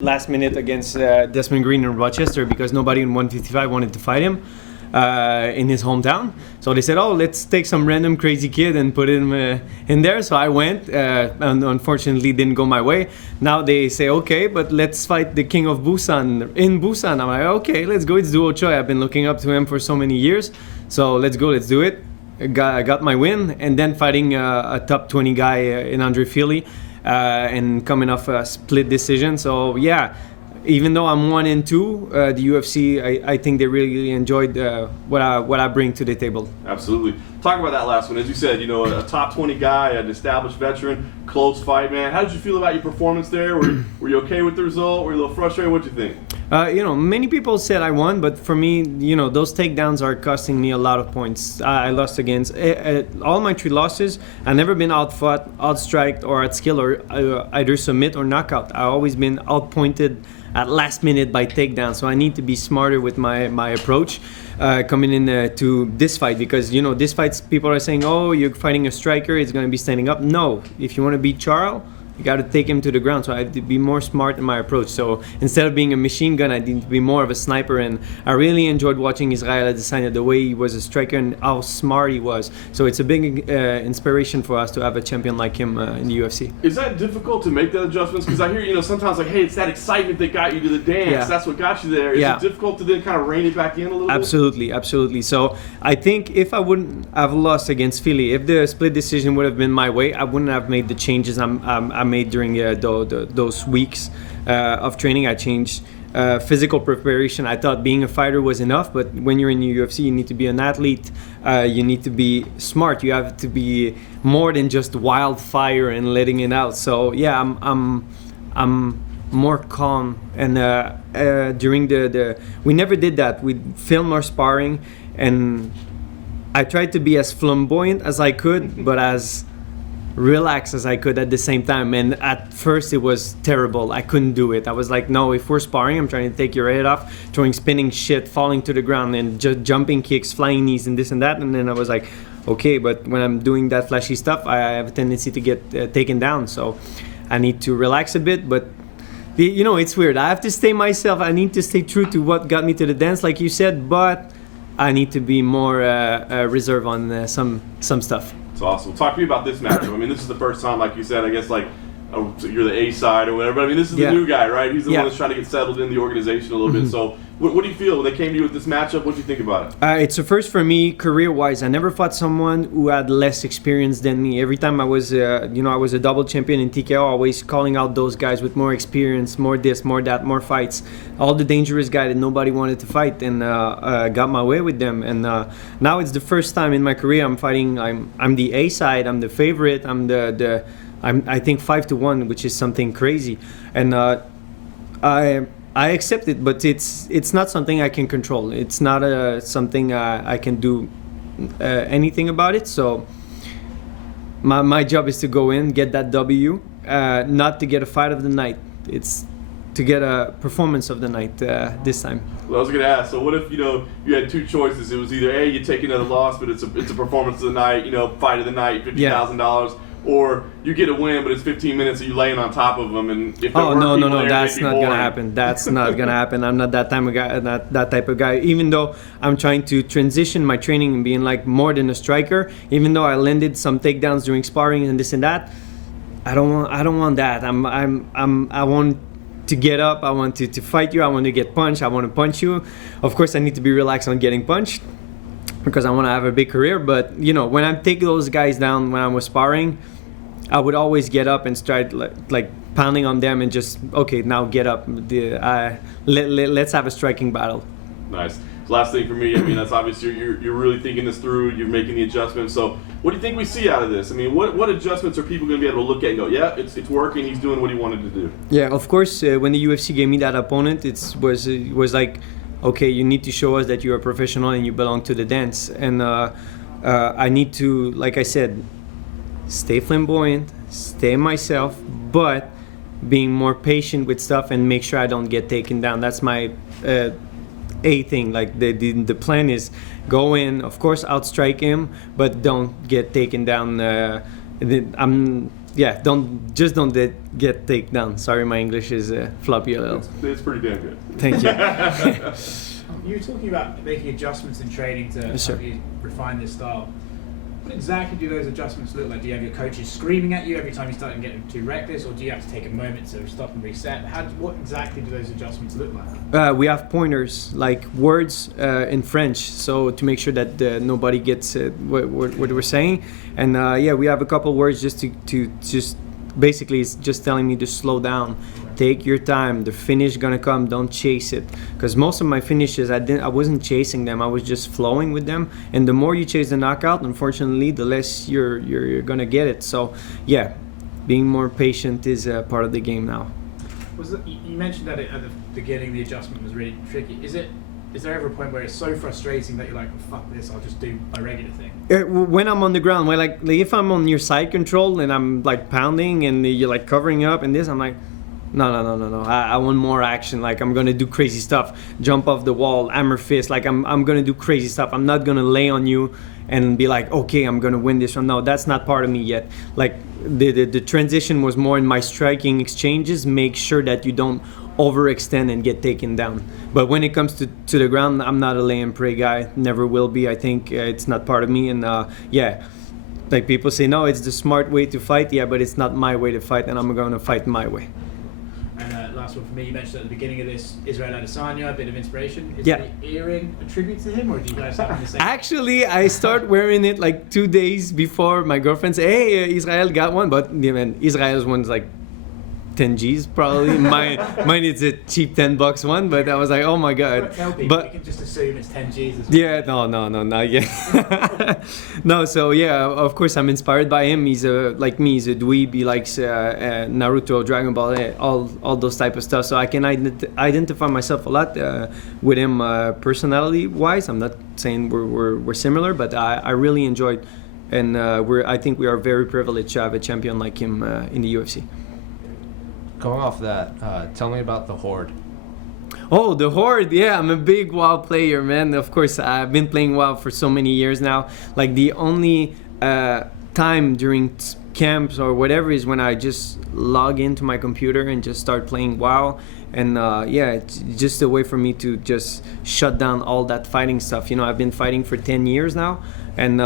last minute against Desmond Green in Rochester because nobody in 155 wanted to fight him in his hometown. So they said, oh, let's take some random crazy kid and put him in there. So I went, and unfortunately didn't go my way. Now they say, okay, but let's fight the king of Busan in Busan. I'm like, okay, let's go. It's Duo Choi. I've been looking up to him for so many years. So let's go, let's do it. I got my win, and then fighting a top 20 guy in Andre Fili. And coming off a split decision. So yeah, even though I'm 1-2, the UFC, I think they really enjoyed what I bring to the table. Absolutely. Talk about that last one. As you said, a top 20 guy, an established veteran, close fight, man. How did you feel about your performance there? Were you okay with the result? Were you a little frustrated? What did you think? Many people said I won, but for me, those takedowns are costing me a lot of points. I lost against all my 3 losses. I've never been outfought, outstriked, or outskilled, or either submit or knockout. I've always been outpointed at last minute by takedown. So I need to be smarter with my approach coming in to this fight, because this fight, people are saying, oh, you're fighting a striker, it's going to be standing up. No, if you want to beat Charles, you got to take him to the ground. So I have to be more smart in my approach. So instead of being a machine gun, I need to be more of a sniper. And I really enjoyed watching Israel Adesanya, the way he was a striker and how smart he was. So it's a big inspiration for us to have a champion like him in the UFC. Is that difficult to make that adjustments? Because I hear, sometimes like, hey, it's that excitement that got you to the dance. Yeah. That's what got you there. Is it difficult to then kind of rein it back in a little bit? Absolutely. So I think if I wouldn't have lost against Fili, if the split decision would have been my way, I wouldn't have made the changes I made during those weeks of training. I changed physical preparation. I thought being a fighter was enough, but when you're in the UFC, you need to be an athlete. You need to be smart. You have to be more than just wildfire and letting it out. So yeah, I'm more calm. And during we never did that. We filmed our sparring, and I tried to be as flamboyant as I could, but as relax as I could at the same time. And at first it was terrible. I couldn't do it. I was like, no, if we're sparring, I'm trying to take your head off, throwing spinning shit, falling to the ground, and just jumping kicks, flying knees, and this and that. And then I was like, okay, but when I'm doing that flashy stuff, I have a tendency to get taken down. So I need to relax a bit. But it's weird. I have to stay myself. I need to stay true to what got me to the dance, like you said, but I need to be more reserved on some stuff. It's awesome. Talk to me about this matchup. I mean, this is the first time, like you said, I guess, so you're the A side or whatever. But I mean, this is the new guy, right? He's the one that's trying to get settled in the organization a little bit. So what do you feel when they came to you with this matchup? What do you think about it? It's a first for me, career-wise. I never fought someone who had less experience than me. Every time I was, I was a double champion in TKO, always calling out those guys with more experience, more this, more that, more fights. All the dangerous guy that nobody wanted to fight, and got my way with them. And now it's the first time in my career I'm fighting. I'm the A side. I'm the favorite. I'm I think 5-1, which is something crazy. And I accept it, but it's not something I can control. It's not something I can do anything about it. So my job is to go in, get that W, not to get a fight of the night. It's to get a performance of the night this time. Well, I was going to ask, so what if, you had 2 choices? It was either A, you take another loss, but it's a performance of the night, fight of the night, $50,000. Or you get a win, but it's 15 minutes of you laying on top of them, and if no, that's not gonna happen. That's not gonna happen. I'm not that type of guy. Even though I'm trying to transition my training and being like more than a striker, even though I landed some takedowns during sparring and this and that, I don't want that. I want to get up. I want to fight you. I want to get punched. I want to punch you. Of course, I need to be relaxed on getting punched, because I want to have a big career. But when I take those guys down when I was sparring, I would always get up and start like pounding on them and just, okay, now get up. Let's have a striking battle. Nice. So last thing for me, I mean, that's obvious. You're really thinking this through. You're making the adjustments. So what do you think we see out of this? I mean, what adjustments are people going to be able to look at and go, yeah, it's working. He's doing what he wanted to do. Yeah, of course. When the UFC gave me that opponent, it was like, okay, you need to show us that you're a professional and you belong to the dance. And I need to, like I said, stay flamboyant, stay myself, but being more patient with stuff and make sure I don't get taken down. That's my A thing. Like the plan is go in, of course, outstrike him, but don't get taken down. yeah, don't get taken down. Sorry, my English is floppy a little. It's pretty damn good. Thank you. You were talking about making adjustments in training to help you refine this style. What exactly do those adjustments look like? Do you have your coaches screaming at you every time you start to get too reckless, or do you have to take a moment to stop and reset? What exactly do those adjustments look like? We have pointers, like words in French, so to make sure that nobody gets what we're saying. And yeah, we have a couple words just to just basically it's just telling me to slow down. Take your time. The finish gonna come. Don't chase it. Because most of my finishes, I wasn't chasing them. I was just flowing with them. And the more you chase the knockout, unfortunately, the less you're gonna get it. So, yeah, being more patient is part of the game now. You mentioned that at the beginning the adjustment was really tricky. Is there ever a point where it's so frustrating that you're like, well, fuck this, I'll just do my regular thing? When I'm on the ground, like if I'm on your side control and I'm like pounding and you're like covering up and this, I'm like, no. I want more action. Like I'm gonna do crazy stuff, jump off the wall, hammer fist. Like I'm gonna do crazy stuff. I'm not gonna lay on you and be like, okay, I'm gonna win this one. No, that's not part of me yet. Like the transition was more in my striking exchanges. Make sure that you don't overextend and get taken down. But when it comes to the ground, I'm not a lay and pray guy. Never will be. I think it's not part of me. And yeah, like people say, no, it's the smart way to fight. Yeah, but it's not my way to fight, and I'm gonna fight my way. And last one for me, you mentioned at the beginning of this, Israel Adesanya, a bit of inspiration. Is Yeah. the earring a tribute to him, or do you guys have the same? Actually, I start wearing it like 2 days before my girlfriend say, hey, Israel got one. But yeah, man, Israel's one's like 10 G's probably. Mine is a cheap $10 one, but I was like, oh my god. Tell people, But you can just assume it's 10 G's. yeah, no, not yet. No, so yeah, of course I'm inspired by him. He's like me, he's a dweeb. He likes Naruto, Dragon Ball, all those type of stuff. So I can identify myself a lot with him personality-wise. I'm not saying we're similar, but I really enjoyed, and I think we are very privileged to have a champion like him in the UFC. Going off that, tell me about the Horde. Oh, the Horde. Yeah, I'm a big WoW player, man. Of course, I've been playing WoW for so many years now. Like the only time during camps or whatever is when I just log into my computer and just start playing WoW. And yeah, it's just a way for me to just shut down all that fighting stuff. You know, I've been fighting for 10 years now. And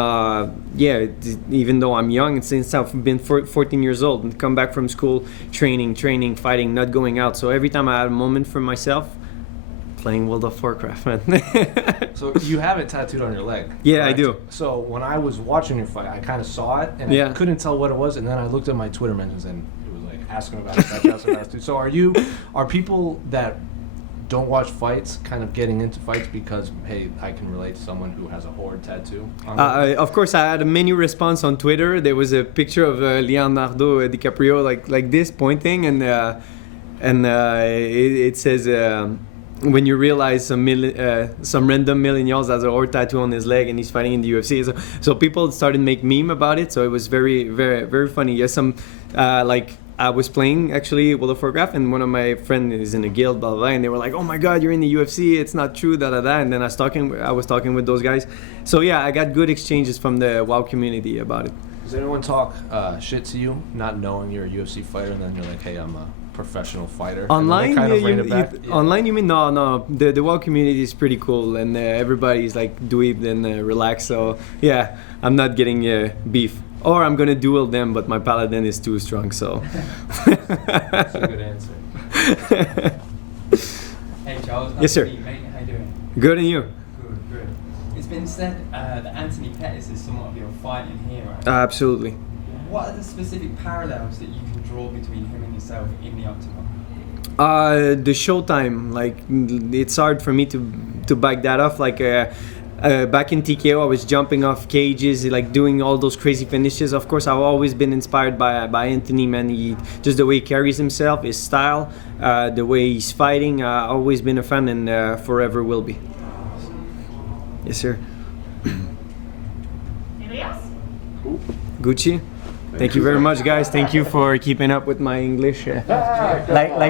yeah, even though I'm young, since I've been 14 years old and come back from school, training, fighting, not going out. So every time I had a moment for myself, playing World of Warcraft, man. So you have it tattooed on your leg. Yeah, correct? I do. So when I was watching your fight, I kind of saw it, and Yeah. I couldn't tell what it was. And then I looked at my Twitter mentions, and it was like asking about it. So are people that don't watch fights kind of getting into fights because, hey, I can relate to someone who has a Horde tattoo on them? Of course, I had a many response on Twitter. There was a picture of Leonardo DiCaprio like this pointing, and it says when you realize some random millennials has a Horde tattoo on his leg and he's fighting in the UFC. So people started to make meme about it. So it was very, very, very funny. Yes, some like I was playing actually World of Warcraft, and one of my friends is in a guild, blah, blah, blah, and they were like, "Oh my God, you're in the UFC! It's not true, da da da." And then I was talking with those guys. So yeah, I got good exchanges from the WoW community about it. Does anyone talk shit to you, not knowing you're a UFC fighter, and then you're like, "Hey, I'm a professional fighter"? Online, kind of yeah. Online, you mean no? The WoW community is pretty cool, and everybody's like dweeb and relaxed. So yeah, I'm not getting beef. Or I'm gonna duel them, but my paladin is too strong, so. That's a good answer. Hey Charles, Yes, sir. Mate. How you doing? Good, and you? Good. It's been said that Anthony Pettis is somewhat of your fighting hero. Absolutely. What are the specific parallels that you can draw between him and yourself in the octagon? The showtime, like it's hard for me to back that off. Like back in TKO, I was jumping off cages, like doing all those crazy finishes. Of course, I've always been inspired by Anthony, man. Just the way he carries himself, his style, the way he's fighting. I've always been a fan and forever will be. Yes, sir. Anybody else? Gucci. Thank you very much, guys. Thank you for keeping up with my English. Like